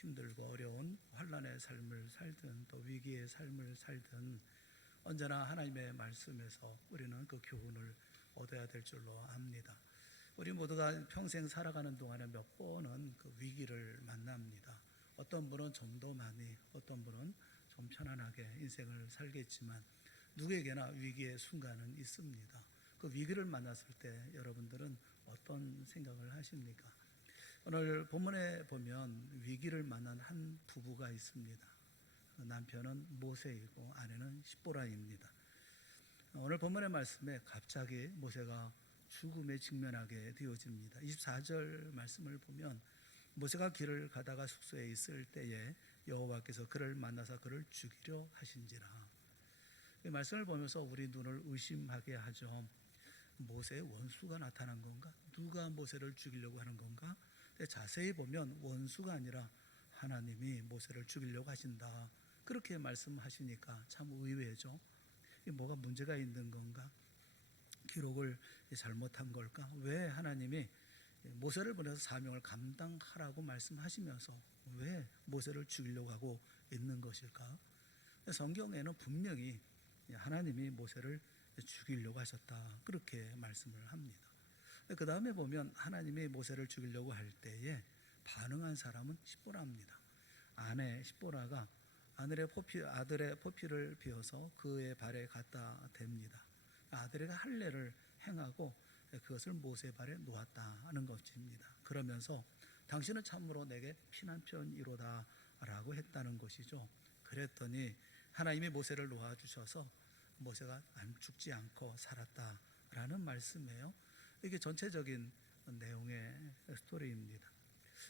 힘들고 어려운 환난의 삶을 살든 또 위기의 삶을 살든 언제나 하나님의 말씀에서 우리는 그 교훈을 얻어야 될 줄로 압니다. 우리 모두가 평생 살아가는 동안에 몇 번은 그 위기를 만납니다. 어떤 분은 좀 더 많이, 어떤 분은 좀 편안하게 인생을 살겠지만 누구에게나 위기의 순간은 있습니다. 그 위기를 만났을 때 여러분들은 어떤 생각을 하십니까? 오늘 본문에 보면 위기를 만난 한 부부가 있습니다. 남편은 모세이고 아내는 십보라입니다. 오늘 본문의 말씀에 갑자기 모세가 죽음에 직면하게 되어집니다. 24절 말씀을 보면 모세가 길을 가다가 숙소에 있을 때에 여호와께서 그를 만나서 그를 죽이려 하신지라. 이 말씀을 보면서 우리 눈을 의심하게 하죠. 모세의 원수가 나타난 건가? 누가 모세를 죽이려고 하는 건가? 자세히 보면 원수가 아니라 하나님이 모세를 죽이려고 하신다, 그렇게 말씀하시니까 참 의외죠. 뭐가 문제가 있는 건가? 기록을 잘못한 걸까? 왜 하나님이 모세를 보내서 사명을 감당하라고 말씀하시면서 왜 모세를 죽이려고 하고 있는 것일까? 성경에는 분명히 하나님이 모세를 죽이려고 하셨다, 그렇게 말씀을 합니다. 그 다음에 보면 하나님이 모세를 죽이려고 할 때에 반응한 사람은 십보라입니다. 아내 십보라가 아들의 포피를 베어서 그의 발에 갖다 댑니다. 아들의 할례를 행하고 그것을 모세 발에 놓았다는 것입니다. 그러면서 당신은 참으로 내게 피난편이로다 라고 했다는 것이죠. 그랬더니 하나님이 모세를 놓아주셔서 모세가 죽지 않고 살았다라는 말씀이에요. 이게 전체적인 내용의 스토리입니다.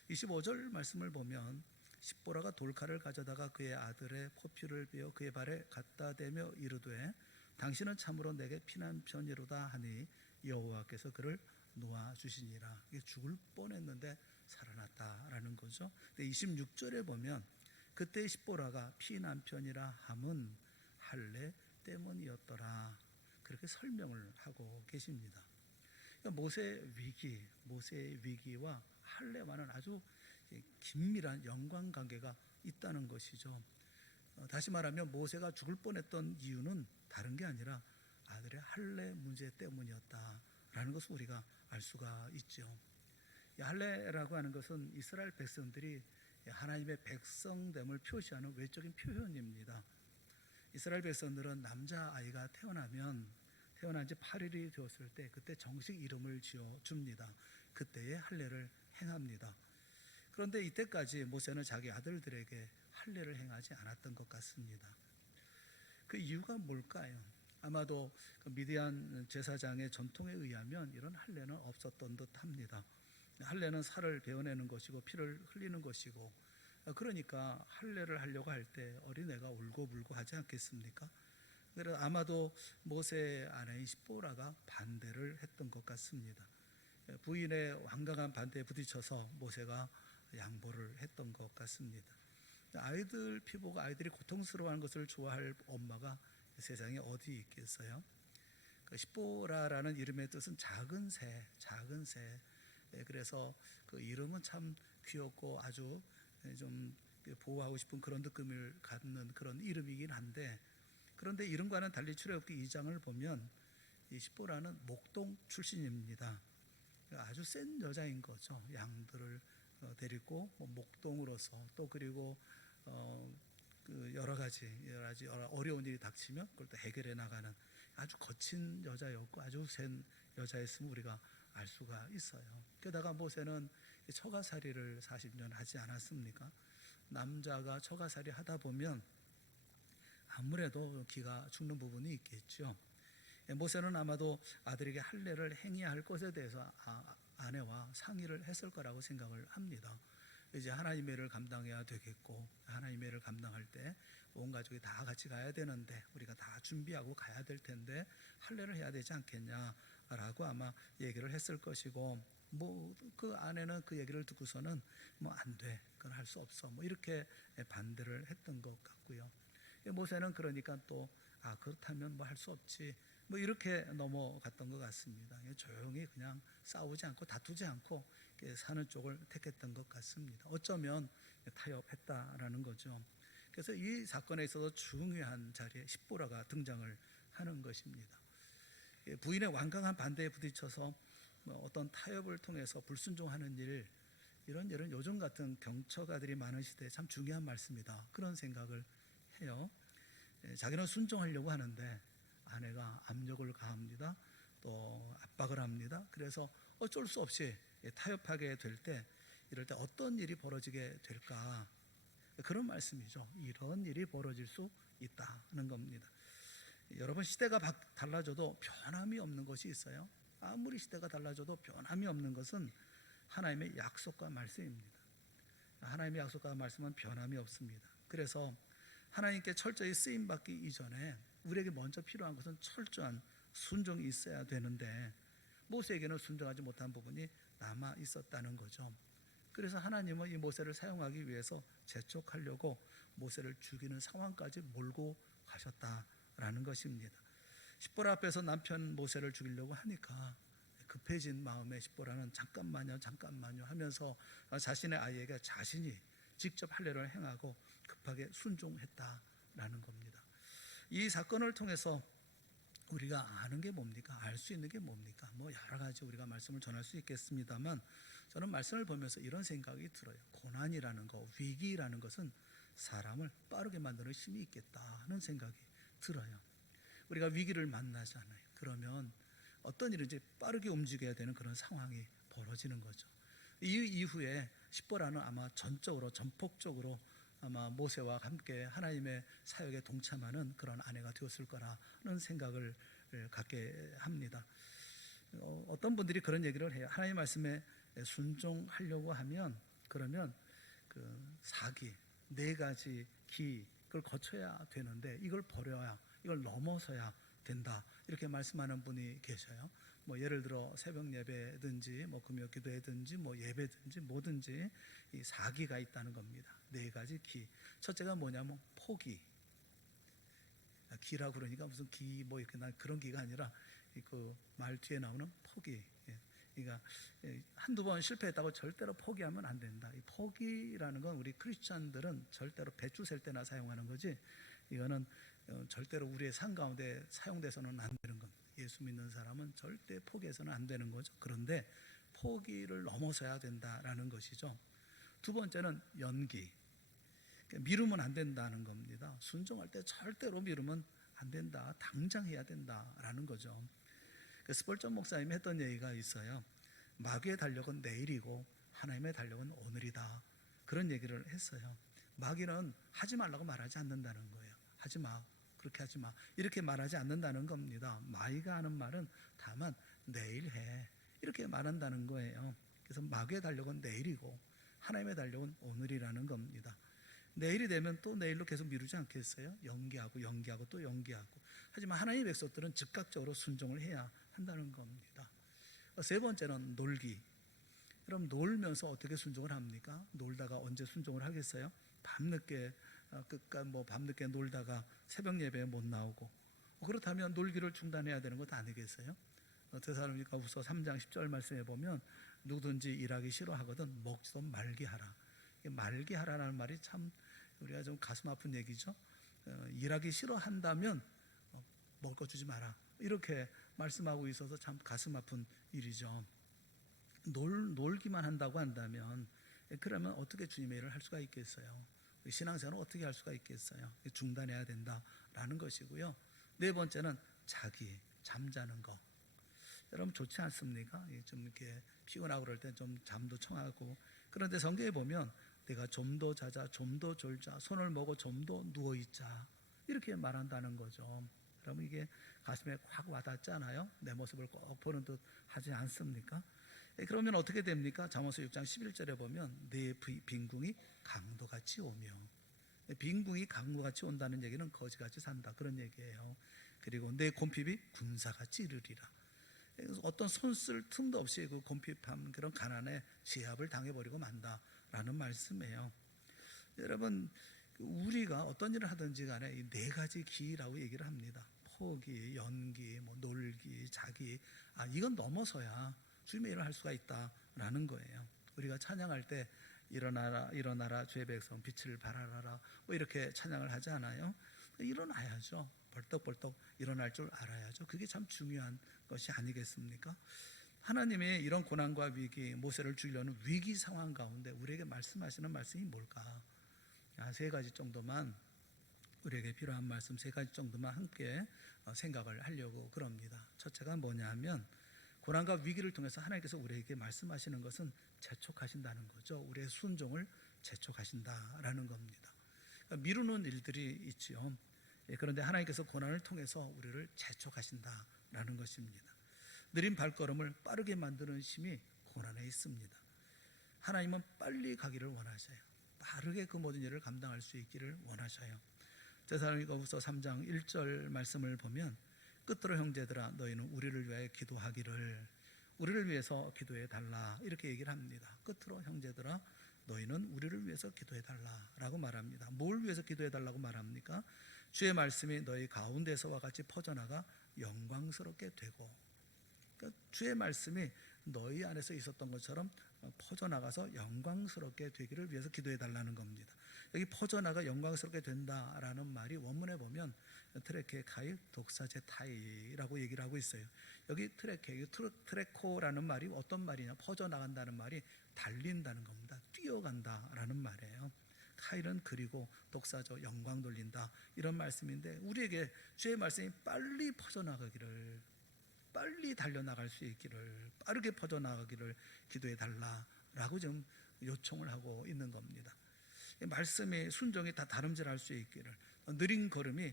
25절 말씀을 보면 십보라가 돌칼을 가져다가 그의 아들의 포피를 베어 그의 발에 갖다 대며 이르되 당신은 참으로 내게 피난편이로다 하니 여호와께서 그를 놓아주시니라. 이게 죽을 뻔했는데 살아났다라는 거죠. 26절에 보면 그때 십보라가 피난편이라 함은 할례 때문이었더라, 그렇게 설명을 하고 계십니다. 모세의 위기와 할례와는 아주 긴밀한 연관관계가 있다는 것이죠. 다시 말하면 모세가 죽을 뻔했던 이유는 다른 게 아니라 아들의 할례 문제 때문이었다라는 것을 우리가 알 수가 있죠. 할례라고 하는 것은 이스라엘 백성들이 하나님의 백성됨을 표시하는 외적인 표현입니다. 이스라엘 백성들은 남자아이가 태어난 지 8일이 되었을 때 그때 정식 이름을 지어줍니다. 그때의 할례를 행합니다. 그런데 이때까지 모세는 자기 아들들에게 할례를 행하지 않았던 것 같습니다. 그 이유가 뭘까요? 아마도 미디안 제사장의 전통에 의하면 이런 할례는 없었던 듯 합니다. 할례는 살을 베어내는 것이고 피를 흘리는 것이고, 그러니까 할례를 하려고 할 때 어린애가 울고불고 하지 않겠습니까? 그래서 아마도 모세의 아내인 십보라가 반대를 했던 것 같습니다. 부인의 완강한 반대에 부딪혀서 모세가 양보를 했던 것 같습니다. 아이들 피부가 아이들이 고통스러워하는 것을 좋아할 엄마가 세상에 어디 있겠어요? 십보라라는 이름의 뜻은 작은 새. 그래서 그 이름은 참 귀엽고 아주 좀 보호하고 싶은 그런 느낌을 갖는 그런 이름이긴 한데, 그런데 이름과는 달리 출애굽기 2장을 보면 이 십보라는 목동 출신입니다. 아주 센 여자인 거죠. 양들을 데리고 목동으로서 또 그리고 그 여러 가지 어려운 일이 닥치면 그걸 또 해결해 나가는 아주 거친 여자였고 아주 센 여자였음을 우리가 알 수가 있어요. 게다가 모세는 처가살이를 40년 하지 않았습니까? 남자가 처가살이 하다 보면 아무래도 기가 죽는 부분이 있겠죠. 모세는 아마도 아들에게 할례를 행해야 할 것에 대해서 아내와 상의를 했을 거라고 생각을 합니다. 이제 하나님의 일을 감당해야 되겠고, 하나님의 일을 감당할 때 온 가족이 다 같이 가야 되는데 우리가 다 준비하고 가야 될 텐데 할례를 해야 되지 않겠냐라고 아마 얘기를 했을 것이고, 그 아내는 그 얘기를 듣고서는 안 돼, 그건 할 수 없어, 이렇게 반대를 했던 것 같고요. 모세는 그러니까 또 그렇다면 할 수 없지, 이렇게 넘어갔던 것 같습니다. 조용히 그냥 싸우지 않고 다투지 않고 사는 쪽을 택했던 것 같습니다. 어쩌면 타협했다라는 거죠. 그래서 이 사건에 있어서 중요한 자리에 십보라가 등장을 하는 것입니다. 부인의 완강한 반대에 부딪혀서 어떤 타협을 통해서 불순종하는 일, 이런 일은 요즘 같은 경처가들이 많은 시대에 참 중요한 말씀이다, 그런 생각을 해요. 자기는 순종하려고 하는데 아내가 압력을 가합니다. 또 압박을 합니다. 그래서 어쩔 수 없이 타협하게 될 때, 이럴 때 어떤 일이 벌어지게 될까, 그런 말씀이죠. 이런 일이 벌어질 수 있다는 겁니다. 여러분, 시대가 달라져도 변함이 없는 것이 있어요. 아무리 시대가 달라져도 변함이 없는 것은 하나님의 약속과 말씀입니다. 하나님의 약속과 말씀은 변함이 없습니다. 그래서 하나님께 철저히 쓰임받기 이전에 우리에게 먼저 필요한 것은 철저한 순종이 있어야 되는데, 모세에게는 순종하지 못한 부분이 남아 있었다는 거죠. 그래서 하나님은 이 모세를 사용하기 위해서 재촉하려고 모세를 죽이는 상황까지 몰고 가셨다라는 것입니다. 십보라 앞에서 남편 모세를 죽이려고 하니까 급해진 마음에 십보라는 잠깐만요 하면서 자신의 아이에게 자신이 직접 할례를 행하고 급하게 순종했다라는 겁니다. 이 사건을 통해서 우리가 아는 게 뭡니까? 알 수 있는 게 뭡니까? 여러 가지 우리가 말씀을 전할 수 있겠습니다만, 저는 말씀을 보면서 이런 생각이 들어요. 고난이라는 거, 위기라는 것은 사람을 빠르게 만드는 힘이 있겠다는 생각이 들어요. 우리가 위기를 만나잖아요. 그러면 어떤 일인지 빠르게 움직여야 되는 그런 상황이 벌어지는 거죠. 이 이후에 십보라는 아마 전폭적으로 아마 모세와 함께 하나님의 사역에 동참하는 그런 아내가 되었을 거라는 생각을 갖게 합니다. 어떤 분들이 그런 얘기를 해요. 하나님 말씀에 순종하려고 하면, 그러면 그 사기, 4가지 기, 그걸 거쳐야 되는데 이걸 버려야, 이걸 넘어서야 된다, 이렇게 말씀하는 분이 계셔요. 예를 들어 새벽 예배든지 금요 기도회든지 예배든지 뭐든지 이 4기가 있다는 겁니다. 4가지 기. 첫째가 뭐냐면 포기. 기라고 그러니까 무슨 기 이렇게 난 그런 기가 아니라 그 말 뒤에 나오는 포기. 그러니까 한두 번 실패했다고 절대로 포기하면 안 된다. 이 포기라는 건 우리 크리스찬들은 절대로 배추 셀 때나 사용하는 거지, 이거는 절대로 우리의 삶 가운데 사용돼서는 안 되는 겁니다. 예수 믿는 사람은 절대 포기해서는 안 되는 거죠. 그런데 포기를 넘어서야 된다라는 것이죠. 두 번째는 연기. 미루면 안 된다는 겁니다. 순종할 때 절대로 미루면 안 된다. 당장 해야 된다라는 거죠. 스펄전 목사님이 했던 얘기가 있어요. 마귀의 달력은 내일이고 하나님의 달력은 오늘이다, 그런 얘기를 했어요. 마귀는 하지 말라고 말하지 않는다는 거예요. 하지 마, 그렇게 하지 마, 이렇게 말하지 않는다는 겁니다. 마귀가 하는 말은 다만 내일 해, 이렇게 말한다는 거예요. 그래서 마귀의 달력은 내일이고 하나님의 달력은 오늘이라는 겁니다. 내일이 되면 또 내일로 계속 미루지 않겠어요? 연기하고 또 연기하고. 하지만 하나님의 백성들은 즉각적으로 순종을 해야 한다는 겁니다. 세 번째는 놀기. 그럼 놀면서 어떻게 순종을 합니까? 놀다가 언제 순종을 하겠어요? 밤늦게 밤늦게 놀다가 새벽 예배에 못 나오고, 그렇다면 놀기를 중단해야 되는 것 아니겠어요? 데살로니가후서 3장 10절 말씀에 보면 누구든지 일하기 싫어하거든 먹지도 말게 하라. 말게 하라는 말이 참 우리가 좀 가슴 아픈 얘기죠. 일하기 싫어한다면 먹을 거 주지 마라, 이렇게 말씀하고 있어서 참 가슴 아픈 일이죠. 놀기만 한다고 한다면 그러면 어떻게 주님의 일을 할 수가 있겠어요? 신앙생활을 어떻게 할 수가 있겠어요? 중단해야 된다라는 것이고요. 네 번째는 잠자는 거. 여러분 좋지 않습니까? 좀 이렇게 피곤하고 그럴 때 좀 잠도 청하고. 그런데 성경에 보면 내가 좀 더 자자, 좀 더 졸자, 손을 먹어 좀 더 누워 있자, 이렇게 말한다는 거죠. 여러분 이게 가슴에 확 와닿잖아요. 내 모습을 꼭 보는 듯 하지 않습니까? 그러면 어떻게 됩니까? 잠언서 6장 11절에 보면 내 빈궁이 강도같이 오며, 빈궁이 강도같이 온다는 얘기는 거지같이 산다, 그런 얘기예요. 그리고 내 곰핍이 군사같이 이르리라. 어떤 손 쓸 틈도 없이 그 곰핍함, 그런 가난에 제압을 당해버리고 만다라는 말씀이에요. 여러분, 우리가 어떤 일을 하든지 간에 이 4가지 기라고 얘기를 합니다. 포기, 연기, 놀기, 자기. 이건 넘어서야 주님의 일을 할 수가 있다라는 거예요. 우리가 찬양할 때 일어나라 일어나라 주의 백성 빛을 발하라 뭐 이렇게 찬양을 하지 않아요? 일어나야죠. 벌떡벌떡 일어날 줄 알아야죠. 그게 참 중요한 것이 아니겠습니까? 하나님의 이런 고난과 위기, 모세를 죽이려는 위기 상황 가운데 우리에게 말씀하시는 말씀이 뭘까? 세 가지 정도만, 우리에게 필요한 말씀 세 가지 정도만 함께 생각을 하려고 그럽니다. 첫째가 뭐냐 하면, 고난과 위기를 통해서 하나님께서 우리에게 말씀하시는 것은 재촉하신다는 거죠. 우리의 순종을 재촉하신다라는 겁니다. 그러니까 미루는 일들이 있지요. 그런데 하나님께서 고난을 통해서 우리를 재촉하신다라는 것입니다. 느린 발걸음을 빠르게 만드는 힘이 고난에 있습니다. 하나님은 빨리 가기를 원하셔요. 빠르게 그 모든 일을 감당할 수 있기를 원하셔요. 데살로니가후서 3장 1절 말씀을 보면, 끝으로 형제들아 너희는 우리를 위하여 기도하기를, 우리를 위해서 기도해 달라 이렇게 얘기를 합니다. 끝으로 형제들아 너희는 우리를 위해서 기도해 달라라고 말합니다. 뭘 위해서 기도해 달라고 말합니까? 주의 말씀이 너희 가운데서와 같이 퍼져나가 영광스럽게 되고, 그러니까 주의 말씀이 너희 안에서 있었던 것처럼 퍼져나가서 영광스럽게 되기를 위해서 기도해 달라는 겁니다. 여기 퍼져나가 영광스럽게 된다라는 말이 원문에 보면 트레케카이 독사제타이라고 얘기를 하고 있어요. 여기 트레코라는 말이 어떤 말이냐, 퍼져나간다는 말이 달린다는 겁니다. 뛰어간다라는 말이에요. 카일은 그리고 독사죠, 영광 돌린다 이런 말씀인데, 우리에게 주의 말씀이 빨리 퍼져나가기를, 빨리 달려나갈 수 있기를, 빠르게 퍼져나가기를 기도해 달라라고 지금 요청을 하고 있는 겁니다. 말씀의 순종이 다 다름질할 수 있기를, 느린 걸음이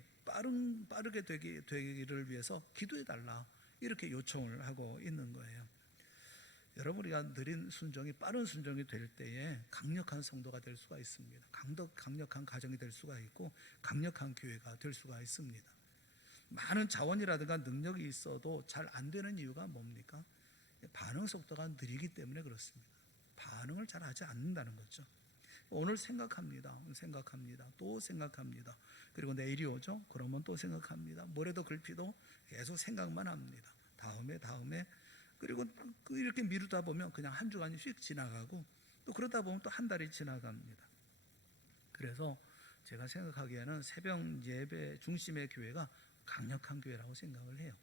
빠르게 되기를 위해서 기도해 달라 이렇게 요청을 하고 있는 거예요. 여러분, 우리가 느린 순종이 빠른 순종이 될 때에 강력한 성도가 될 수가 있습니다. 강력한 가정이 될 수가 있고 강력한 교회가 될 수가 있습니다. 많은 자원이라든가 능력이 있어도 잘 안 되는 이유가 뭡니까? 반응 속도가 느리기 때문에 그렇습니다. 반응을 잘 하지 않는다는 거죠. 오늘 생각합니다. 또 생각합니다. 그리고 내일이 오죠. 그러면 또 생각합니다. 모레도 글피도 계속 생각만 합니다. 다음에 그리고 이렇게 미루다 보면 그냥 한 주간이 휙 지나가고, 또 그러다 보면 또 한 달이 지나갑니다. 그래서 제가 생각하기에는 새벽 예배 중심의 교회가 강력한 교회라고 생각을 해요.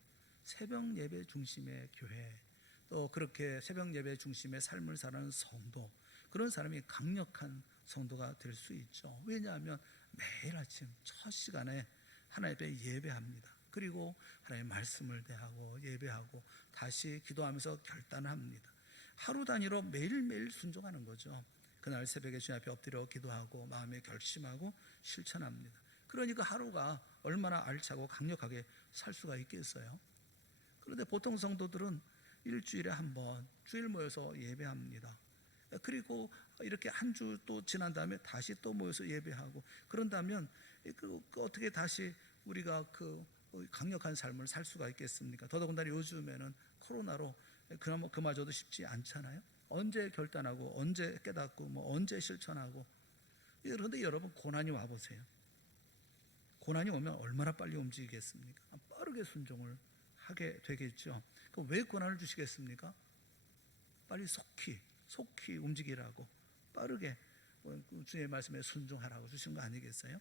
새벽 예배 중심의 교회, 또 그렇게 새벽 예배 중심의 삶을 사는 성도, 그런 사람이 강력한 성도가 될 수 있죠. 왜냐하면 매일 아침 첫 시간에 하나님 앞에 예배합니다. 그리고 하나님의 말씀을 대하고 예배하고 다시 기도하면서 결단합니다. 하루 단위로 매일매일 순종하는 거죠. 그날 새벽에 주님 앞에 엎드려 기도하고 마음에 결심하고 실천합니다. 그러니까 하루가 얼마나 알차고 강력하게 살 수가 있겠어요. 그런데 보통 성도들은 일주일에 한 번 주일 모여서 예배합니다. 그리고 이렇게 한 주 또 지난 다음에 다시 또 모여서 예배하고, 그런다면 어떻게 다시 우리가 강력한 삶을 살 수가 있겠습니까? 더더군다나 요즘에는 코로나로 그마저도 쉽지 않잖아요. 언제 결단하고 언제 깨닫고 언제 실천하고. 그런데 여러분, 고난이 와보세요. 고난이 오면 얼마나 빨리 움직이겠습니까? 빠르게 순종을 하게 되겠죠. 그럼 왜 고난을 주시겠습니까? 빨리 속히 움직이라고, 빠르게 주의 말씀에 순종하라고 주신 거 아니겠어요?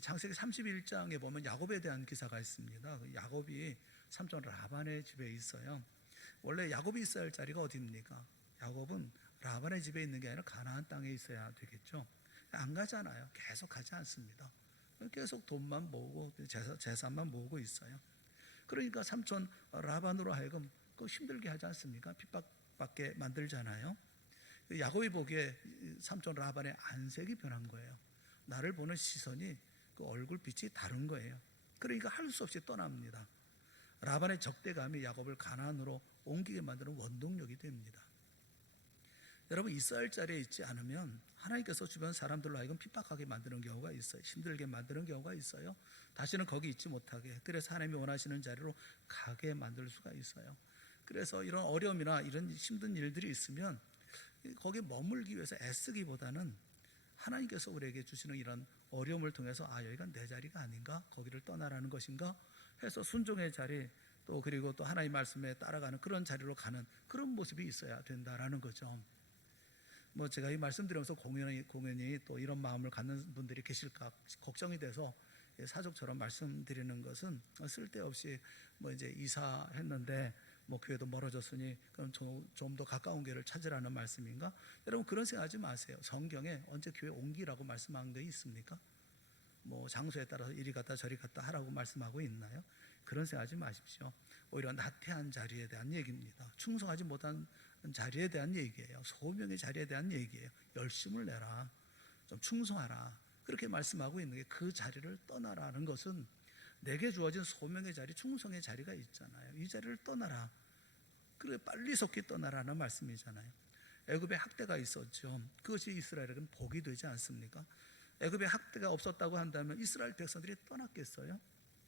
창세기 31장에 보면 야곱에 대한 기사가 있습니다. 야곱이 삼촌 라반의 집에 있어요. 원래 야곱이 있어야 할 자리가 어디입니까? 야곱은 라반의 집에 있는 게 아니라 가나안 땅에 있어야 되겠죠. 안 가잖아요. 계속 가지 않습니다. 계속 돈만 모으고 재산만 모으고 있어요. 그러니까 삼촌 라반으로 하여금 힘들게 하지 않습니까? 핍박받게 만들잖아요. 야곱이 보기에 삼촌 라반의 안색이 변한 거예요. 나를 보는 시선이, 그 얼굴빛이 다른 거예요. 그러니까 할 수 없이 떠납니다. 라반의 적대감이 야곱을 가나안으로 옮기게 만드는 원동력이 됩니다. 여러분, 있어야 할 자리에 있지 않으면 하나님께서 주변 사람들로 하여금 핍박하게 만드는 경우가 있어요. 힘들게 만드는 경우가 있어요. 다시는 거기 있지 못하게, 그래서 하나님이 원하시는 자리로 가게 만들 수가 있어요. 그래서 이런 어려움이나 이런 힘든 일들이 있으면 거기에 머물기 위해서 애쓰기보다는 하나님께서 우리에게 주시는 이런 어려움을 통해서 여기가 내 자리가 아닌가, 거기를 떠나라는 것인가 해서 순종의 자리, 또 그리고 또 하나님의 말씀에 따라가는 그런 자리로 가는 그런 모습이 있어야 된다라는 거죠. 뭐 제가 이 말씀드리면서 공연히 또 이런 마음을 갖는 분들이 계실까 걱정이 돼서 사족처럼 말씀드리는 것은 쓸데없이 뭐 이제 이사했는데 뭐 교회도 멀어졌으니 그럼 좀 더 가까운 교회를 찾으라는 말씀인가? 여러분 그런 생각하지 마세요. 성경에 언제 교회 옮기라고 말씀한 게 있습니까? 뭐 장소에 따라서 이리 갔다 저리 갔다 하라고 말씀하고 있나요? 그런 생각하지 마십시오. 오히려 나태한 자리에 대한 얘기입니다. 충성하지 못한 자리에 대한 얘기예요. 소명의 자리에 대한 얘기예요. 열심을 내라, 좀 충성하라, 그렇게 말씀하고 있는 게 그 자리를 떠나라는 것은 내게 주어진 소명의 자리, 충성의 자리가 있잖아요. 이 자리를 떠나라, 그래 빨리 속히 떠나라는 말씀이잖아요. 애굽에 학대가 있었죠. 그것이 이스라엘에게는 복이 되지 않습니까? 애굽에 학대가 없었다고 한다면 이스라엘 백성들이 떠났겠어요?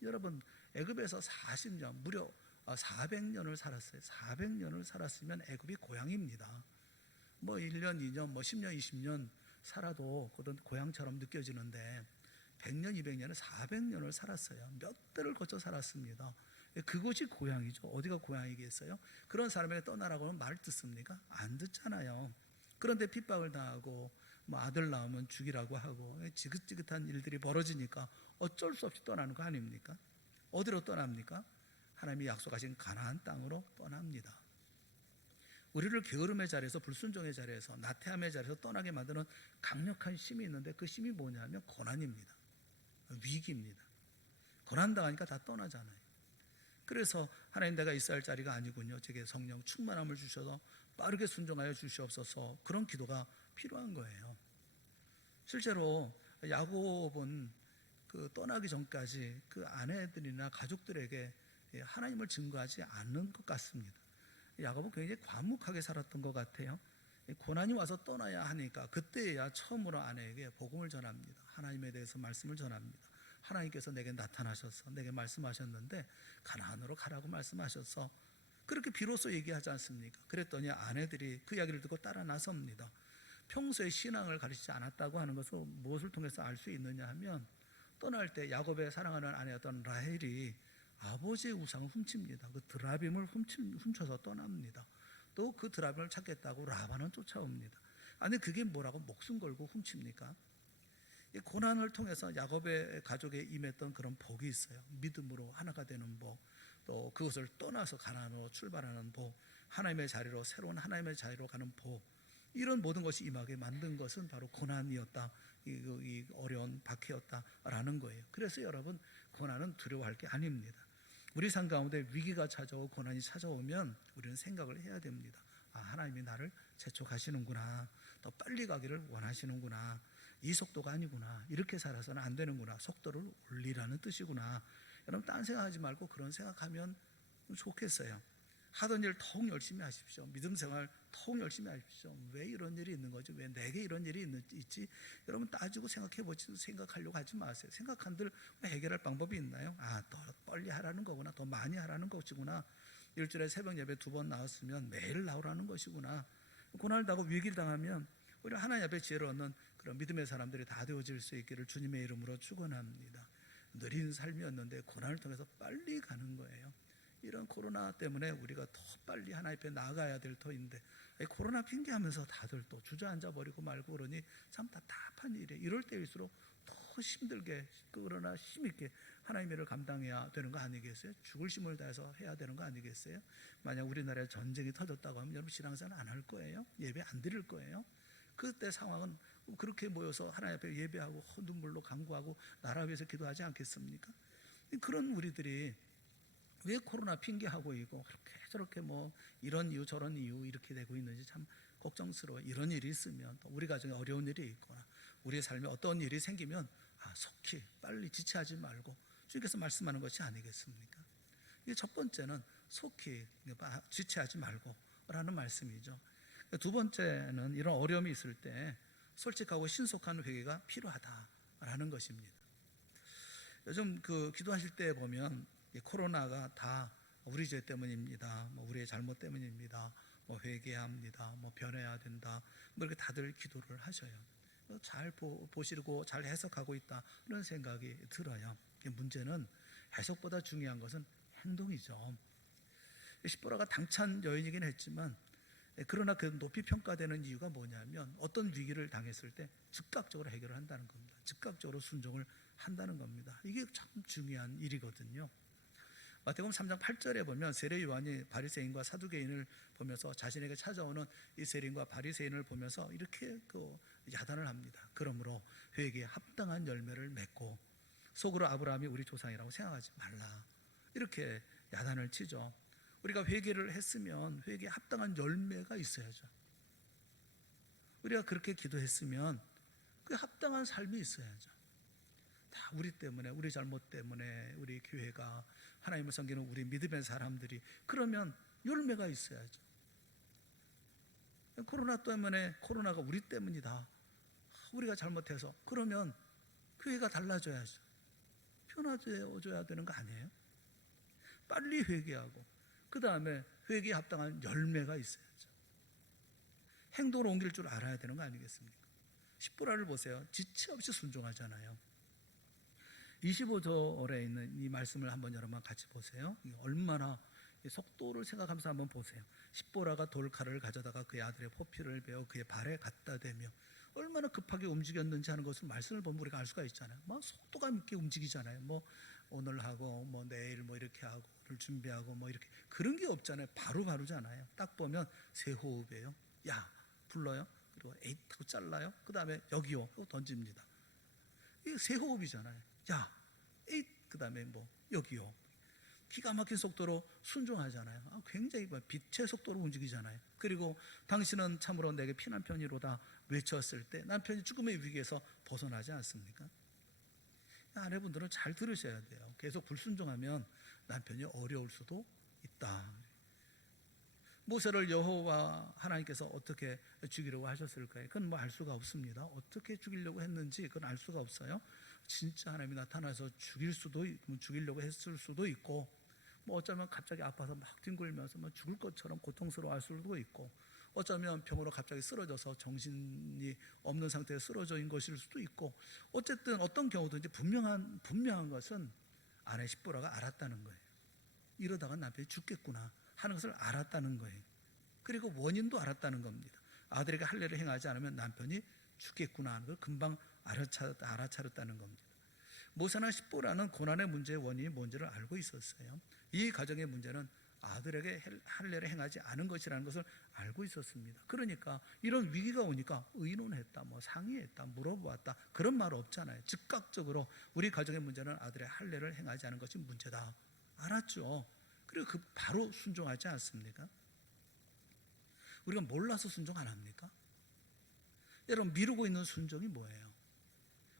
여러분 애굽에서 40년 무려 400년을 살았어요. 400년을 살았으면 애굽이 고향입니다. 뭐 1년 2년 뭐 10년 20년 살아도 그건 고향처럼 느껴지는데 100년 200년을 400년을 살았어요. 몇 대를 거쳐 살았습니다. 그것이 고향이죠. 어디가 고향이겠어요? 그런 사람에게 떠나라고 하면 말 듣습니까? 안 듣잖아요. 그런데 핍박을 당하고 뭐 아들 낳으면 죽이라고 하고 지긋지긋한 일들이 벌어지니까 어쩔 수 없이 떠나는 거 아닙니까? 어디로 떠납니까? 하나님이 약속하신 가나안 땅으로 떠납니다. 우리를 게으름의 자리에서, 불순종의 자리에서, 나태함의 자리에서 떠나게 만드는 강력한 힘이 있는데 그 힘이 뭐냐면 고난입니다. 위기입니다. 고난당하니까 다 떠나잖아요. 그래서 하나님, 내가 있어야 할 자리가 아니군요, 제게 성령 충만함을 주셔서 빠르게 순종하여 주시옵소서, 그런 기도가 필요한 거예요. 실제로 야곱은 그 떠나기 전까지 그 아내들이나 가족들에게 하나님을 증거하지 않는 것 같습니다. 야곱은 굉장히 과묵하게 살았던 것 같아요. 고난이 와서 떠나야 하니까 그때야 처음으로 아내에게 복음을 전합니다. 하나님에 대해서 말씀을 전합니다. 하나님께서 내게 나타나셔서 내게 말씀하셨는데 가나안으로 가라고 말씀하셔서 그렇게 비로소 얘기하지 않습니까? 그랬더니 아내들이 그 이야기를 듣고 따라 나섭니다. 평소에 신앙을 가르치지 않았다고 하는 것을 무엇을 통해서 알 수 있느냐 하면, 떠날 때 야곱의 사랑하는 아내였던 라헬이 아버지의 우상을 훔칩니다. 그 드라빔을 훔쳐서 떠납니다. 또 그 드라빔을 찾겠다고 라반은 쫓아옵니다. 아니 그게 뭐라고 목숨 걸고 훔칩니까? 이 고난을 통해서 야곱의 가족에 임했던 그런 복이 있어요. 믿음으로 하나가 되는 복, 또 그것을 떠나서 가나안으로 출발하는 복, 하나님의 자리로, 새로운 하나님의 자리로 가는 복, 이런 모든 것이 임하게 만든 것은 바로 고난이었다, 이 어려운 박해였다라는 거예요. 그래서 여러분, 고난은 두려워할 게 아닙니다. 우리 삶 가운데 위기가 찾아오고 고난이 찾아오면 우리는 생각을 해야 됩니다. 아, 하나님이 나를 재촉하시는구나, 더 빨리 가기를 원하시는구나, 이 속도가 아니구나, 이렇게 살아서는 안 되는구나, 속도를 올리라는 뜻이구나. 여러분 딴 생각하지 말고 그런 생각하면 좋겠어요. 하던 일 더욱 열심히 하십시오. 믿음 생활 더욱 열심히 하십시오. 왜 이런 일이 있는 거지? 왜 내게 이런 일이 있지? 여러분 따지고 생각해보지, 생각하려고 하지 마세요. 생각한들 해결할 방법이 있나요? 아, 더 빨리 하라는 거구나, 더 많이 하라는 것이구나, 일주일에 새벽 예배 2번 나왔으면 매일 나오라는 것이구나. 고난을 당하고 위기를 당하면 우리 하나님 앞에 지혜를 얻는 그런 믿음의 사람들이 다 되어질 수 있기를 주님의 이름으로 축원합니다. 느린 삶이었는데 고난을 통해서 빨리 가는 거예요. 이런 코로나 때문에 우리가 더 빨리 하나님 앞에 나아가야 될 터인데 코로나 핑계하면서 다들 또 주저앉아 버리고 말고 그러니 참 답답한 일이에요. 이럴 때일수록 더 힘들게, 그러나 힘있게 하나님의 일을 감당해야 되는 거 아니겠어요? 죽을 힘을 다해서 해야 되는 거 아니겠어요? 만약 우리나라에 전쟁이 터졌다고 하면 여러분 신앙생활 안 할 거예요? 예배 안 드릴 거예요? 그때 상황은 그렇게 모여서 하나님 앞에 예배하고 눈물로 간구하고 나라 위해서 기도하지 않겠습니까? 그런 우리들이 왜 코로나 핑계하고 있고 그렇게 저렇게 뭐 이런 이유 저런 이유 이렇게 되고 있는지 참 걱정스러워요. 이런 일이 있으면, 또 우리 가정에 어려운 일이 있거나 우리의 삶에 어떤 일이 생기면 속히 빨리 지체하지 말고 주님께서 말씀하는 것이 아니겠습니까? 이게 첫 번째는 속히 지체하지 말고 라는 말씀이죠. 두 번째는 이런 어려움이 있을 때 솔직하고 신속한 회개가 필요하다라는 것입니다. 요즘 그 기도하실 때 보면 코로나가 다 우리 죄 때문입니다, 뭐 우리의 잘못 때문입니다, 뭐 회개해야 합니다, 뭐 변해야 된다, 뭐 이렇게 다들 기도를 하셔요. 잘 보시고 잘 해석하고 있다, 이런 생각이 들어요. 문제는 해석보다 중요한 것은 행동이죠. 십보라가 당찬 여인이긴 했지만 그러나 그 높이 평가되는 이유가 뭐냐면 어떤 위기를 당했을 때 즉각적으로 해결을 한다는 겁니다. 즉각적으로 순종을 한다는 겁니다. 이게 참 중요한 일이거든요. 마태복음 3장 8절에 보면 세례 요한이 바리새인과 사두개인을 보면서 자신에게 찾아오는 이 세리인과 바리새인을 보면서 이렇게 야단을 합니다. 그러므로 회개에 합당한 열매를 맺고 속으로 아브라함이 우리 조상이라고 생각하지 말라. 이렇게 야단을 치죠. 우리가 회개를 했으면 회개에 합당한 열매가 있어야죠. 우리가 그렇게 기도했으면 그 합당한 삶이 있어야죠. 다 우리 때문에, 우리 잘못 때문에 우리 교회가, 하나님을 섬기는 우리 믿음의 사람들이, 그러면 열매가 있어야죠. 코로나 때문에, 코로나가 우리 때문이다, 우리가 잘못해서, 그러면 교회가 달라져야죠. 변화되어줘야 되는 거 아니에요? 빨리 회개하고 그 다음에 회개에 합당한 열매가 있어야죠. 행동으로 옮길 줄 알아야 되는 거 아니겠습니까? 십보라를 보세요. 지체 없이 순종하잖아요. 25절에 있는 이 말씀을 한번 여러분 같이 보세요. 얼마나 속도를 생각하면서 한번 보세요. 십보라가 돌칼을 가져다가 그의 아들의 포피를 베어 그의 발에 갖다 대며, 얼마나 급하게 움직였는지 하는 것을 말씀을 보면 우리가 알 수가 있잖아요. 막 속도감 있게 움직이잖아요. 뭐 오늘 하고 뭐 내일 뭐 이렇게 하고 오늘 준비하고 뭐 이렇게, 그런 게 없잖아요. 바로바로잖아요. 딱 보면 세 호흡이에요. 야 불러요. 그리고 에잇 하고 잘라요. 그 다음에 여기요 하고 던집니다. 이게 세 호흡이잖아요. 야 에잇, 그 다음에 뭐 여기요. 기가 막힌 속도로 순종하잖아요. 굉장히 빛의 속도로 움직이잖아요. 그리고 당신은 참으로 내게 피난편이로다 외쳤을 때 남편이 죽음의 위기에서 벗어나지 않습니까? 아내분들은 잘 들으셔야 돼요. 계속 불순종하면 남편이 어려울 수도 있다. 모세를 여호와 하나님께서 어떻게 죽이려고 하셨을까요? 그건 뭐 알 수가 없습니다. 어떻게 죽이려고 했는지 그건 알 수가 없어요. 진짜 하나님이 나타나서 죽이려고 했을 수도 있고, 뭐 어쩌면 갑자기 아파서 막 뒹굴면서 뭐 죽을 것처럼 고통스러워할 수도 있고, 어쩌면 병으로 갑자기 쓰러져서 정신이 없는 상태에 쓰러져 있는 것일 수도 있고, 어쨌든 어떤 경우든지 분명한 것은 아내 십보라가 알았다는 거예요. 이러다가 남편이 죽겠구나 하는 것을 알았다는 거예요. 그리고 원인도 알았다는 겁니다. 아들에게 할례를 행하지 않으면 남편이 죽겠구나 하는 걸 금방 알아차렸다는 겁니다. 모세나 십보라는 고난의 문제의 원인이 뭔지를 알고 있었어요. 이 가정의 문제는 아들에게 할례를 행하지 않은 것이라는 것을 알고 있었습니다. 그러니까 이런 위기가 오니까 의논했다, 뭐 상의했다, 물어보았다, 그런 말 없잖아요. 즉각적으로 우리 가정의 문제는 아들의 할례를 행하지 않은 것이 문제다, 알았죠. 그리고 바로 순종하지 않습니까? 우리가 몰라서 순종 안 합니까? 여러분, 미루고 있는 순종이 뭐예요?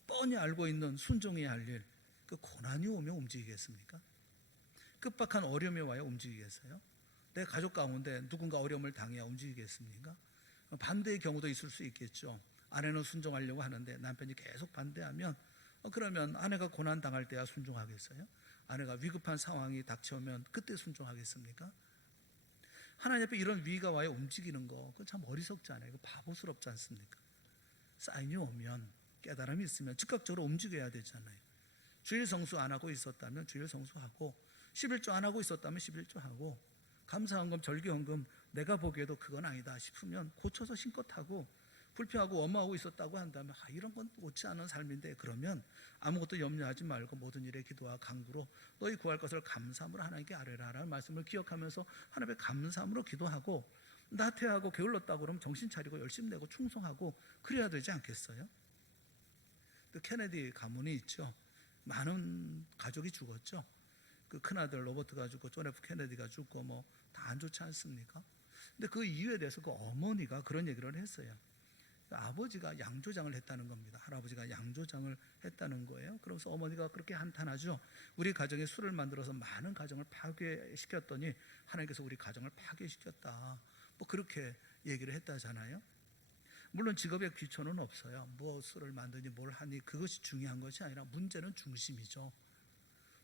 뻔히 알고 있는 순종해야 할 일, 그 고난이 오면 움직이겠습니까? 급박한 어려움이 와야 움직이겠어요? 내 가족 가운데 누군가 어려움을 당해야 움직이겠습니까? 반대의 경우도 있을 수 있겠죠. 아내는 순종하려고 하는데 남편이 계속 반대하면, 그러면 아내가 고난 당할 때야 순종하겠어요? 아내가 위급한 상황이 닥쳐오면 그때 순종하겠습니까? 하나님 앞에 이런 위기가 와야 움직이는 거, 그건 참 어리석잖아요. 그거 바보스럽지 않습니까? 사인이 오면, 깨달음이 있으면 즉각적으로 움직여야 되잖아요. 주일 성수 안 하고 있었다면 주일 성수하고, 11조 안 하고 있었다면 11조 하고, 감사헌금, 절기헌금 내가 보기에도 그건 아니다 싶으면 고쳐서 신껏 하고, 불평하고 원망하고 있었다고 한다면 이런 건 옳지 않은 삶인데, 그러면 아무것도 염려하지 말고 모든 일에 기도와 간구로 너희 구할 것을 감사함으로 하나님께 아뢰라 라는 말씀을 기억하면서 하나님께 감사함으로 기도하고, 나태하고 게을렀다고 그러면 정신 차리고 열심히 내고 충성하고 그래야 되지 않겠어요? 또 케네디 가문이 있죠. 많은 가족이 죽었죠. 그 큰아들 로버트가 죽고 존 F 케네디가 죽고 뭐 다 안 좋지 않습니까? 근데 그 이유에 대해서 그 어머니가 그런 얘기를 했어요. 아버지가 양조장을 했다는 겁니다. 할아버지가 양조장을 했다는 거예요. 그래서 어머니가 그렇게 한탄하죠. 우리 가정에 술을 만들어서 많은 가정을 파괴시켰더니 하나님께서 우리 가정을 파괴시켰다, 뭐 그렇게 얘기를 했다잖아요. 물론 직업에 귀천은 없어요. 뭐 술을 만드니 뭘 하니 그것이 중요한 것이 아니라 문제는 중심이죠.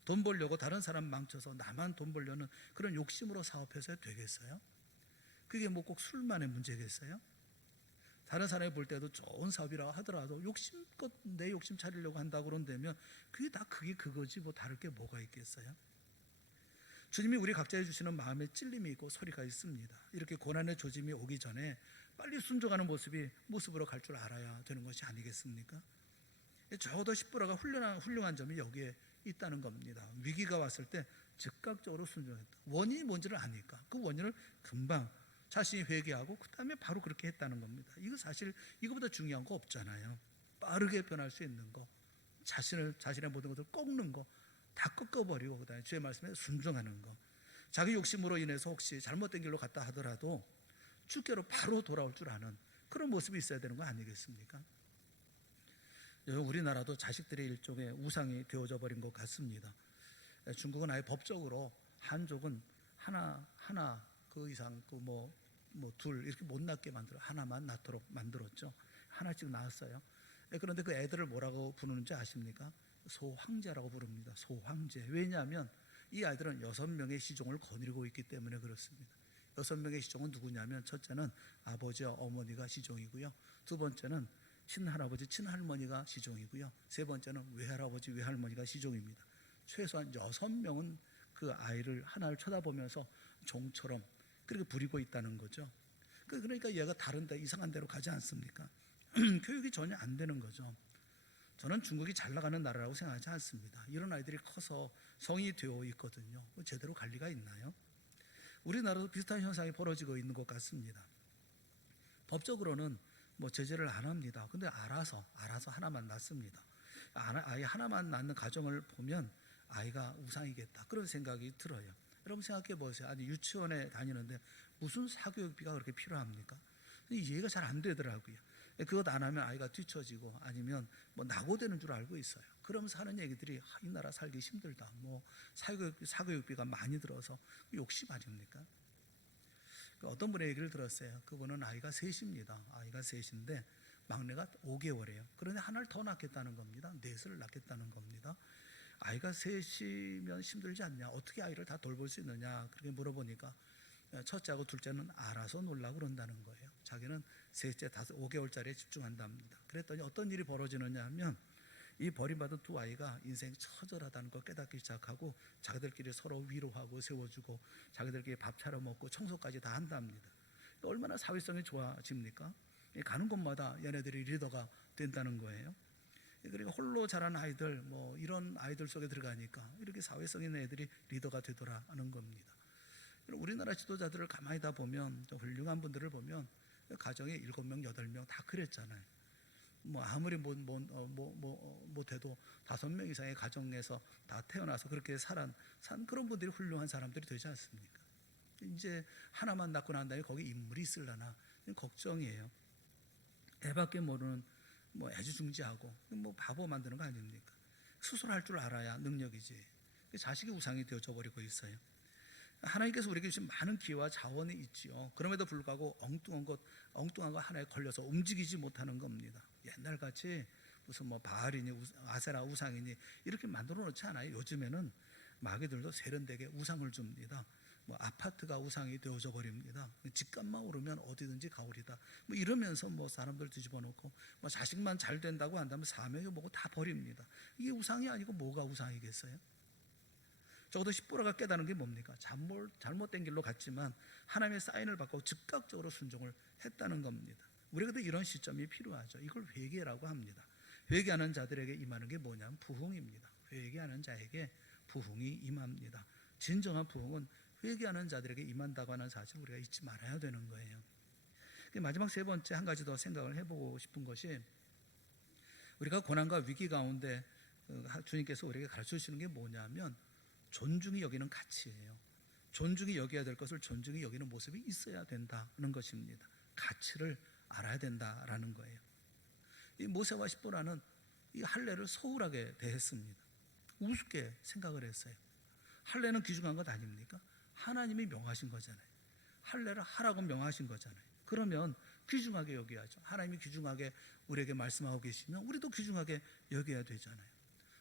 돈 벌려고 다른 사람 망쳐서 나만 돈 벌려는 그런 욕심으로 사업해서 되겠어요? 그게 뭐 꼭 술만의 문제겠어요? 다른 사람이 볼 때도 좋은 사업이라고 하더라도 욕심껏 내 욕심 차리려고 한다고 그런다면 그게 다 그게 그거지 뭐 다를 게 뭐가 있겠어요? 주님이 우리 각자에 주시는 마음의 찔림이 있고 소리가 있습니다. 이렇게 고난의 조짐이 오기 전에 빨리 순종하는 모습으로 갈 줄 알아야 되는 것이 아니겠습니까? 적어도 10%가 훌륭한 점이 여기에 있다는 겁니다. 위기가 왔을 때 즉각적으로 순종했다. 원인이 뭔지를 아니까 그 원인을 금방 자신이 회개하고 그 다음에 바로 그렇게 했다는 겁니다. 이거 사실 이거보다 중요한 거 없잖아요. 빠르게 변할 수 있는 거, 자신의 모든 것을 꺾는 거 다 꺾어버리고 그 다음에 주의 말씀에 순종하는 거. 자기 욕심으로 인해서 혹시 잘못된 길로 갔다 하더라도 주께로 바로 돌아올 줄 아는 그런 모습이 있어야 되는 거 아니겠습니까? 우리나라도 자식들의 일종의 우상이 되어져 버린 것 같습니다. 중국은 아예 법적으로 한족은 하나 그 이상 둘 이렇게 못 낳게 하나만 낳도록 만들었죠. 하나씩 낳았어요. 그런데 그 애들을 뭐라고 부르는지 아십니까? 소황제라고 부릅니다. 소황제. 왜냐하면 이 아이들은 6명의 시종을 거느리고 있기 때문에 그렇습니다. 6명의 시종은 누구냐면 첫째는 아버지와 어머니가 시종이고요. 두 번째는 친할아버지, 친할머니가 시종이고요. 세 번째는 외할아버지, 외할머니가 시종입니다. 최소한 6명은 그 아이를 하나를 쳐다보면서 종처럼 그렇게 부리고 있다는 거죠. 그러니까 얘가 다른 데 이상한 데로 가지 않습니까? 교육이 전혀 안 되는 거죠. 저는 중국이 잘 나가는 나라라고 생각하지 않습니다. 이런 아이들이 커서 성이 되어 있거든요. 제대로 갈 리가 있나요? 우리나라도 비슷한 현상이 벌어지고 있는 것 같습니다. 법적으로는 제재를 안 합니다. 근데 알아서 하나만 낳습니다. 아이 하나만 낳는 가정을 보면 아이가 우상이겠다 그런 생각이 들어요. 여러분 생각해 보세요. 아니 유치원에 다니는데 무슨 사교육비가 그렇게 필요합니까? 이해가 잘 안 되더라고요. 그것 안 하면 아이가 뒤처지고 아니면 낙오되는 줄 알고 있어요. 그러면서 하는 얘기들이 이 나라 살기 힘들다. 사교육비가 많이 들어서 욕심 아닙니까? 어떤 분의 얘기를 들었어요. 그분은 아이가 셋입니다. 아이가 셋인데 막내가 5개월이에요. 그런데 하나를 더 낳겠다는 겁니다. 넷을 낳겠다는 겁니다. 아이가 셋이면 힘들지 않냐? 어떻게 아이를 다 돌볼 수 있느냐? 그렇게 물어보니까 첫째하고 둘째는 알아서 놀라고 그런다는 거예요. 자기는 셋째, 5개월짜리에 집중한답니다. 그랬더니 어떤 일이 벌어지느냐 하면 이 버림받은 두 아이가 인생 처절하다는 걸 깨닫기 시작하고 자기들끼리 서로 위로하고 세워주고 자기들끼리 밥 차려 먹고 청소까지 다 한답니다. 얼마나 사회성이 좋아집니까? 가는 곳마다 얘네들이 리더가 된다는 거예요. 그러니까 홀로 자란 아이들 이런 아이들 속에 들어가니까 이렇게 사회성 있는 애들이 리더가 되더라는 겁니다. 우리나라 지도자들을 가만히 다 보면 훌륭한 분들을 보면 가정에 7명, 8명 다 그랬잖아요. 아무리 못해도 5명 이상의 가정에서 다 태어나서 그렇게 산 그런 분들이 훌륭한 사람들이 되지 않습니까? 이제 하나만 낳고 난 다음에 거기 인물이 있으려나 걱정이에요. 애밖에 모르는 애지중지하고 바보 만드는 거 아닙니까? 스스로 할 줄 알아야 능력이지. 자식이 우상이 되어져 버리고 있어요. 하나님께서 우리에게 주신 많은 기회와 자원이 있지요. 그럼에도 불구하고 엉뚱한 거 하나에 걸려서 움직이지 못하는 겁니다. 옛날같이 무슨 바알이니 아세라 우상이니 이렇게 만들어 놓지 않아요. 요즘에는 마귀들도 세련되게 우상을 줍니다. 아파트가 우상이 되어져 버립니다. 집값만 오르면 어디든지 가오리다. 이러면서 사람들 뒤집어 놓고 자식만 잘 된다고 한다면 사명이 뭐고 다 버립니다. 이게 우상이 아니고 뭐가 우상이겠어요? 적어도 10%가 깨달은 게 뭡니까? 잘못된 길로 갔지만 하나님의 사인을 받고 즉각적으로 순종을 했다는 겁니다. 우리에게도 이런 시점이 필요하죠. 이걸 회개라고 합니다. 회개하는 자들에게 임하는 게 뭐냐면 부흥입니다. 회개하는 자에게 부흥이 임합니다. 진정한 부흥은 회개하는 자들에게 임한다고 하는 사실을 우리가 잊지 말아야 되는 거예요. 마지막 세 번째 한 가지 더 생각을 해보고 싶은 것이 우리가 고난과 위기 가운데 주님께서 우리에게 가르쳐 주시는 게 뭐냐면 존중이 여기는 가치예요. 존중이 여겨야 될 것을 존중이 여기는 모습이 있어야 된다는 것입니다. 가치를 알아야 된다라는 거예요. 이 모세와 십보라는 이 할례를 소홀하게 대했습니다. 우습게 생각을 했어요. 할례는 귀중한 것 아닙니까? 하나님이 명하신 거잖아요. 할례를 하라고 명하신 거잖아요. 그러면 귀중하게 여겨야죠. 하나님이 귀중하게 우리에게 말씀하고 계시면 우리도 귀중하게 여겨야 되잖아요.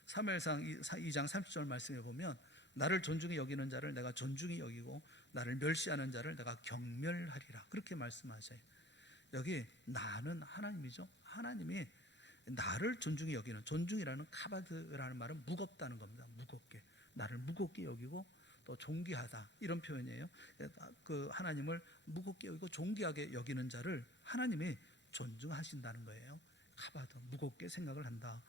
사무엘상 2장 30절 말씀해 보면 나를 존중히 여기는 자를 내가 존중히 여기고 나를 멸시하는 자를 내가 경멸하리라 그렇게 말씀하셔요. 여기 나는 하나님이죠. 하나님이 나를 존중히 여기는, 존중이라는 카바드라는 말은 무겁다는 겁니다. 무겁게 나를 무겁게 여기고 또 존귀하다 이런 표현이에요. 그 하나님을 무겁게 여기고 존귀하게 여기는 자를 하나님이 존중하신다는 거예요. 카바도 무겁게 생각을 한다.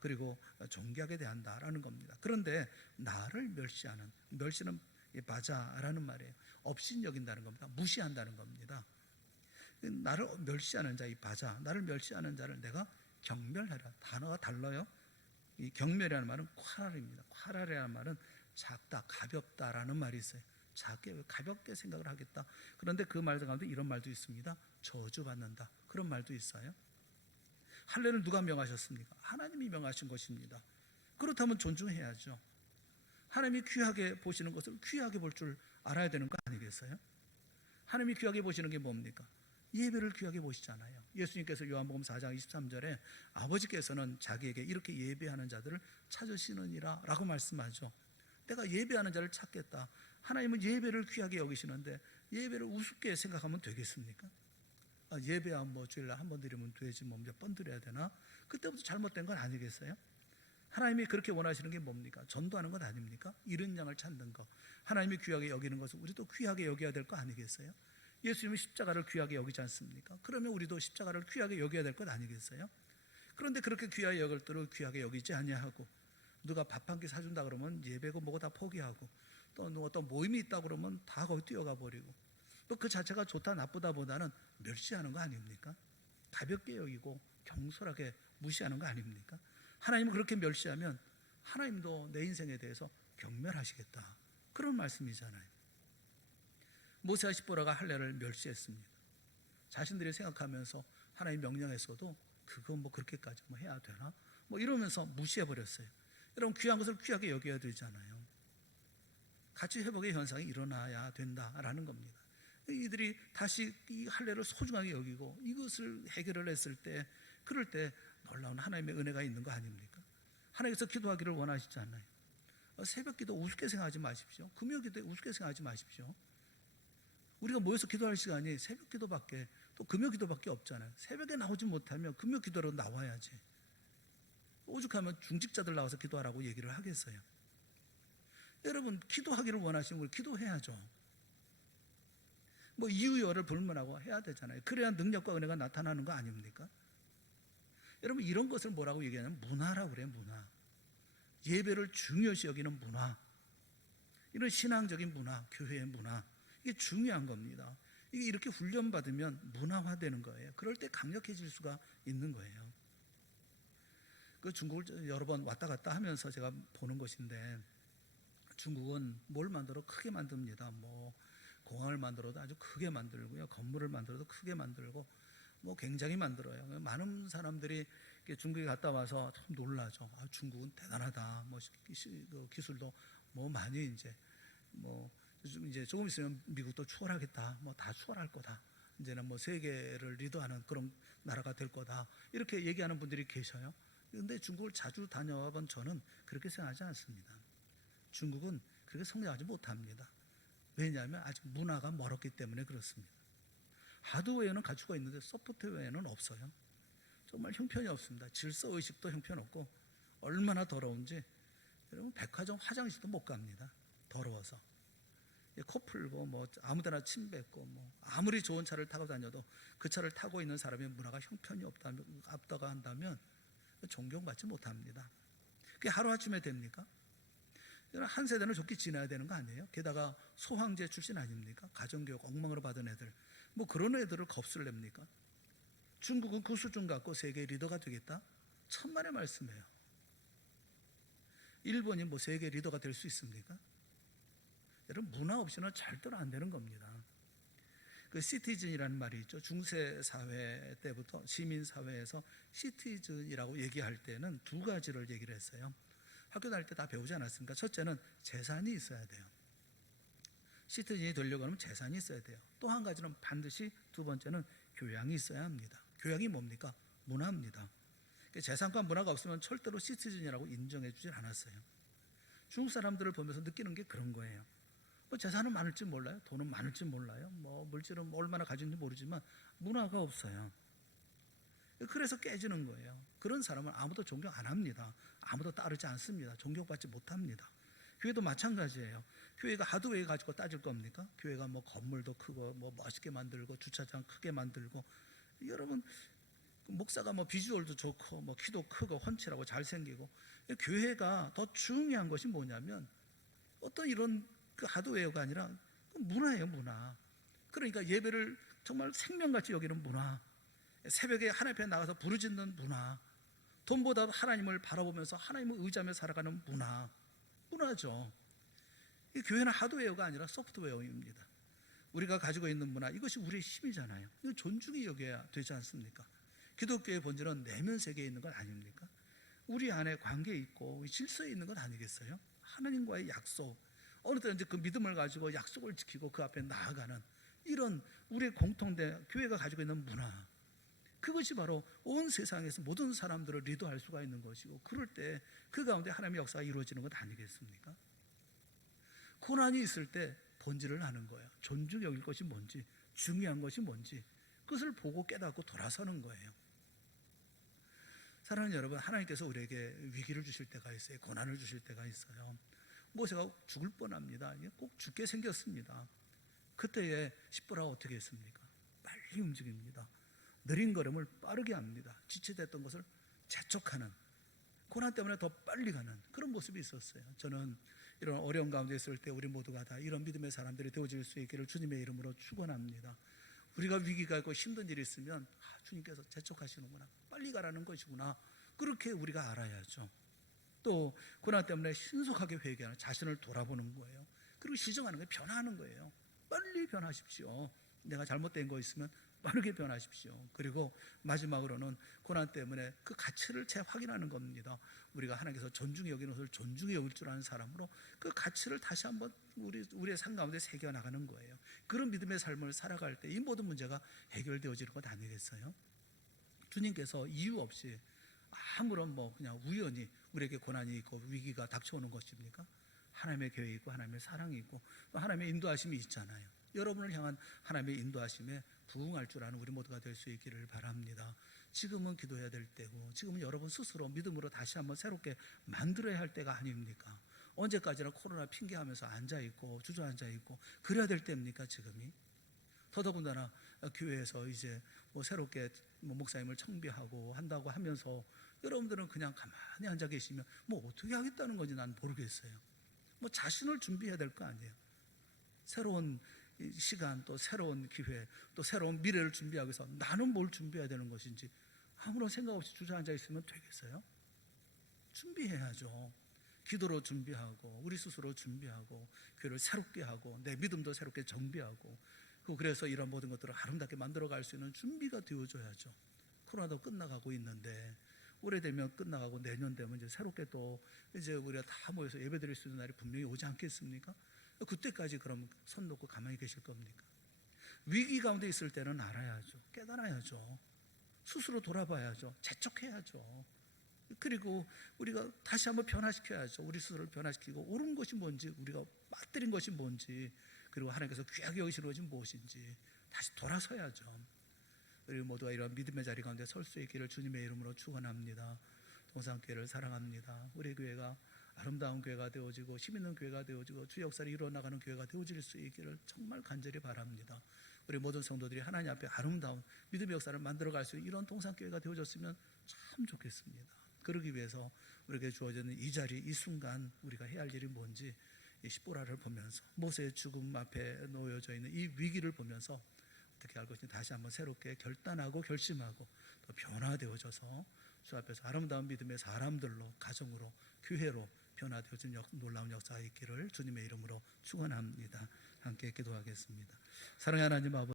그리고 존귀하게 대한다라는 겁니다. 그런데 나를 멸시하는, 멸시는 바자라는 말이에요. 없인 여긴다는 겁니다. 무시한다는 겁니다. 나를 멸시하는 자, 이 바자, 나를 멸시하는 자를 내가 경멸해라. 단어가 달라요. 이 경멸이라는 말은 콰랄입니다. 콰랄이라는 말은 작다, 가볍다라는 말이 있어요. 작게, 가볍게 생각을 하겠다. 그런데 그 말 가운데 이런 말도 있습니다. 저주받는다. 그런 말도 있어요. 할례를 누가 명하셨습니까? 하나님이 명하신 것입니다. 그렇다면 존중해야죠. 하나님이 귀하게 보시는 것을 귀하게 볼 줄 알아야 되는 거 아니겠어요? 하나님이 귀하게 보시는 게 뭡니까? 예배를 귀하게 보시잖아요. 예수님께서 요한복음 4장 23절에 아버지께서는 자기에게 이렇게 예배하는 자들을 찾으시느니라 라고 말씀하죠. 내가 예배하는 자를 찾겠다. 하나님은 예배를 귀하게 여기시는데 예배를 우습게 생각하면 되겠습니까? 예배야 뭐 주일날 한 번 드리면 되지 뭐 몇 번 드려야 되나? 그때부터 잘못된 건 아니겠어요? 하나님이 그렇게 원하시는 게 뭡니까? 전도하는 것 아닙니까? 잃은 양을 찾는 것, 하나님이 귀하게 여기는 것을 우리도 귀하게 여겨야 될 거 아니겠어요? 예수님이 십자가를 귀하게 여기지 않습니까? 그러면 우리도 십자가를 귀하게 여겨야 될 것 아니겠어요? 그런데 그렇게 귀하게 여길 때를 귀하게 여기지 아니하고, 누가 밥 한 끼 사준다 그러면 예배고 뭐고 다 포기하고, 또 어떤 모임이 있다 그러면 다 거기 뛰어가 버리고, 또 그 자체가 좋다 나쁘다 보다는 멸시하는 거 아닙니까? 가볍게 여기고 경솔하게 무시하는 거 아닙니까? 하나님은 그렇게 멸시하면 하나님도 내 인생에 대해서 경멸하시겠다, 그런 말씀이잖아요. 모세와 십보라가 할례를 멸시했습니다. 자신들이 생각하면서 하나님 명령에서도 그거 뭐 그렇게까지 뭐 해야 되나? 뭐 이러면서 무시해버렸어요. 여러분, 귀한 것을 귀하게 여겨야 되잖아요. 가치 회복의 현상이 일어나야 된다라는 겁니다. 이들이 다시 이 할례를 소중하게 여기고 이것을 해결을 했을 때, 그럴 때 놀라운 하나님의 은혜가 있는 거 아닙니까? 하나님께서 기도하기를 원하시잖아요. 새벽 기도 우습게 생각하지 마십시오. 금요 기도 우습게 생각하지 마십시오. 우리가 모여서 기도할 시간이 새벽 기도밖에, 또 금요 기도밖에 없잖아요. 새벽에 나오지 못하면 금요 기도로 나와야지. 오죽하면 중직자들 나와서 기도하라고 얘기를 하겠어요. 여러분, 기도하기를 원하시면 우리 기도해야죠. 뭐 이유열을 불문하고 해야 되잖아요. 그래야 능력과 은혜가 나타나는 거 아닙니까? 여러분, 이런 것을 뭐라고 얘기하냐면 문화라고 그래요. 문화. 예배를 중요시 여기는 문화, 이런 신앙적인 문화, 교회의 문화, 이게 중요한 겁니다. 이게 이렇게 훈련받으면 문화화되는 거예요. 그럴 때 강력해질 수가 있는 거예요. 그 중국을 여러 번 왔다 갔다 하면서 제가 보는 것인데, 중국은 뭘 만들어 크게 만듭니다. 뭐 공항을 만들어도 아주 크게 만들고요, 건물을 만들어도 크게 만들고 뭐 굉장히 만들어요. 많은 사람들이 중국에 갔다 와서 참 놀라죠. 중국은 대단하다. 뭐 기술도 뭐 많이 이제 조금 있으면 미국도 추월하겠다. 뭐 다 추월할 거다. 이제는 뭐 세계를 리더하는 그런 나라가 될 거다. 이렇게 얘기하는 분들이 계셔요. 그런데 중국을 자주 다녀본 저는 그렇게 생각하지 않습니다. 중국은 그렇게 성장하지 못합니다. 왜냐하면 아직 문화가 멀었기 때문에 그렇습니다. 하드웨어는 갖추고 있는데 소프트웨어는 없어요. 정말 형편이 없습니다. 질서의식도 형편없고, 얼마나 더러운지 여러분, 백화점 화장실도 못 갑니다. 더러워서. 코 풀고 뭐 아무데나 침 뱉고, 뭐 아무리 좋은 차를 타고 다녀도 그 차를 타고 있는 사람의 문화가 형편이 없다가 한다면 존경받지 못합니다. 그게 하루아침에 됩니까? 한 세대는 좋게 지내야 되는 거 아니에요? 게다가 소황제 출신 아닙니까? 가정교육 엉망으로 받은 애들, 뭐 그런 애들을 겁을 냅니까? 중국은 그 수준 갖고 세계 리더가 되겠다? 천만의 말씀이에요. 일본이 뭐 세계 리더가 될 수 있습니까? 여러분, 문화 없이는 절대로 안 되는 겁니다. 그 시티즌이라는 말이 있죠. 중세 사회 때부터 시민 사회에서 시티즌이라고 얘기할 때는 두 가지를 얘기를 했어요. 학교 다닐 때 다 배우지 않았습니까? 첫째는 재산이 있어야 돼요. 시티즌이 되려고 하면 재산이 있어야 돼요. 또 한 가지는 반드시, 두 번째는 교양이 있어야 합니다. 교양이 뭡니까? 문화입니다. 재산과 문화가 없으면 절대로 시티즌이라고 인정해 주질 않았어요. 중국 사람들을 보면서 느끼는 게 그런 거예요. 뭐 재산은 많을지 몰라요. 돈은 많을지 몰라요. 뭐 물질은 얼마나 가진지 모르지만 문화가 없어요. 그래서 깨지는 거예요. 그런 사람은 아무도 존경 안 합니다. 아무도 따르지 않습니다. 존경받지 못합니다. 교회도 마찬가지예요. 교회가 하드웨어 가지고 따질 겁니까? 교회가 뭐 건물도 크고 뭐 멋있게 만들고 주차장 크게 만들고, 여러분 목사가 뭐 비주얼도 좋고 뭐 키도 크고 훤칠하고 잘생기고, 교회가 더 중요한 것이 뭐냐면 어떤 이런 그 하드웨어가 아니라 문화예요, 문화. 그러니까 예배를 정말 생명같이 여기는 문화, 새벽에 하나님 앞에 나가서 부르짖는 문화, 돈보다 하나님을 바라보면서 하나님을 의지하며 살아가는 문화죠. 이 교회는 하드웨어가 아니라 소프트웨어입니다. 우리가 가지고 있는 문화, 이것이 우리의 힘이잖아요. 이거 존중이 여겨야 되지 않습니까? 기독교의 본질은 내면 세계에 있는 건 아닙니까? 우리 안에 관계에 있고 질서에 있는 건 아니겠어요? 하나님과의 약속, 어느 때는 이제 그 믿음을 가지고 약속을 지키고 그 앞에 나아가는 이런 우리의 공통된 교회가 가지고 있는 문화, 그것이 바로 온 세상에서 모든 사람들을 리더할 수가 있는 것이고, 그럴 때 그 가운데 하나님의 역사가 이루어지는 것 아니겠습니까? 고난이 있을 때 본질을 아는 거예요. 존중 여길 것이 뭔지, 중요한 것이 뭔지, 그것을 보고 깨닫고 돌아서는 거예요. 사랑하는 여러분, 하나님께서 우리에게 위기를 주실 때가 있어요. 고난을 주실 때가 있어요. 모세가 죽을 뻔합니다. 꼭 죽게 생겼습니다. 그때에 십보라가 어떻게 했습니까? 빨리 움직입니다. 느린 걸음을 빠르게 합니다. 지체됐던 것을 재촉하는, 고난 때문에 더 빨리 가는 그런 모습이 있었어요. 저는 이런 어려운 가운데 있을 때 우리 모두가 다 이런 믿음의 사람들이 되어질 수 있기를 주님의 이름으로 축원합니다. 우리가 위기가 있고 힘든 일이 있으면 주님께서 재촉하시는구나, 빨리 가라는 것이구나, 그렇게 우리가 알아야죠. 또 고난 때문에 신속하게 회개하는, 자신을 돌아보는 거예요. 그리고 시정하는 거예요. 변화하는 거예요. 빨리 변하십시오. 내가 잘못된 거 있으면 빠르게 변하십시오. 그리고 마지막으로는 고난 때문에 그 가치를 재확인하는 겁니다. 우리가 하나님께서 존중히 여기는 것을 존중히 여길 줄 아는 사람으로 그 가치를 다시 한번 우리의 삶 가운데 새겨나가는 거예요. 그런 믿음의 삶을 살아갈 때 이 모든 문제가 해결되어지는 것 아니겠어요? 주님께서 이유 없이 아무런 그냥 우연히 우리에게 고난이 있고 위기가 닥쳐오는 것입니까? 하나님의 계획이 있고 하나님의 사랑이 있고 또 하나님의 인도하심이 있잖아요. 여러분을 향한 하나님의 인도하심에 부응할 줄 아는 우리 모두가 될 수 있기를 바랍니다. 지금은 기도해야 될 때고, 지금은 여러분 스스로 믿음으로 다시 한번 새롭게 만들어야 할 때가 아닙니까? 언제까지나 코로나 핑계하면서 앉아있고 주저앉아있고 그래야 될 때입니까? 지금이? 더더군다나 교회에서 이제 새롭게 목사님을 청비하고 한다고 하면서 여러분들은 그냥 가만히 앉아 계시면 어떻게 하겠다는 건지 난 모르겠어요. 자신을 준비해야 될 거 아니에요. 새로운 시간, 또 새로운 기회, 또 새로운 미래를 준비하기 위해서 나는 뭘 준비해야 되는 것인지 아무런 생각 없이 주저앉아 있으면 되겠어요? 준비해야죠. 기도로 준비하고 우리 스스로 준비하고 교회를 새롭게 하고 내 믿음도 새롭게 정비하고, 그래서 이런 모든 것들을 아름답게 만들어갈 수 있는 준비가 되어줘야죠. 코로나도 끝나가고 있는데 올해 되면 끝나가고 내년 되면 이제 새롭게 또 이제 우리가 다 모여서 예배드릴 수 있는 날이 분명히 오지 않겠습니까? 그때까지 그럼 손 놓고 가만히 계실 겁니까? 위기 가운데 있을 때는 알아야죠. 깨달아야죠. 스스로 돌아봐야죠. 재촉해야죠. 그리고 우리가 다시 한번 변화시켜야죠. 우리 스스로를 변화시키고 옳은 것이 뭔지, 우리가 빠뜨린 것이 뭔지, 그리고 하나님께서 귀하게 여기시는 것이 무엇인지 다시 돌아서야죠. 우리 모두가 이런 믿음의 자리 가운데 설 수 있기를 주님의 이름으로 축원합니다. 동산교회를 사랑합니다. 우리 교회가 아름다운 교회가 되어지고 힘있는 교회가 되어지고 주 역사를 이루어나가는 교회가 되어질 수 있기를 정말 간절히 바랍니다. 우리 모든 성도들이 하나님 앞에 아름다운 믿음의 역사를 만들어갈 수 있는 이런 동산교회가 되어졌으면 참 좋겠습니다. 그러기 위해서 우리에게 주어지는 이 자리, 이 순간 우리가 해야 할 일이 뭔지, 이 십보라를 보면서 모세의 죽음 앞에 놓여져 있는 이 위기를 보면서 어떻게 할 것인지 다시 한번 새롭게 결단하고 결심하고 또 변화되어져서 주 앞에서 아름다운 믿음의 사람들로, 가정으로, 교회로 변화되어진 놀라운 역사가 있기를 주님의 이름으로 축원합니다. 함께 기도하겠습니다. 사랑하는 하나님 아버지,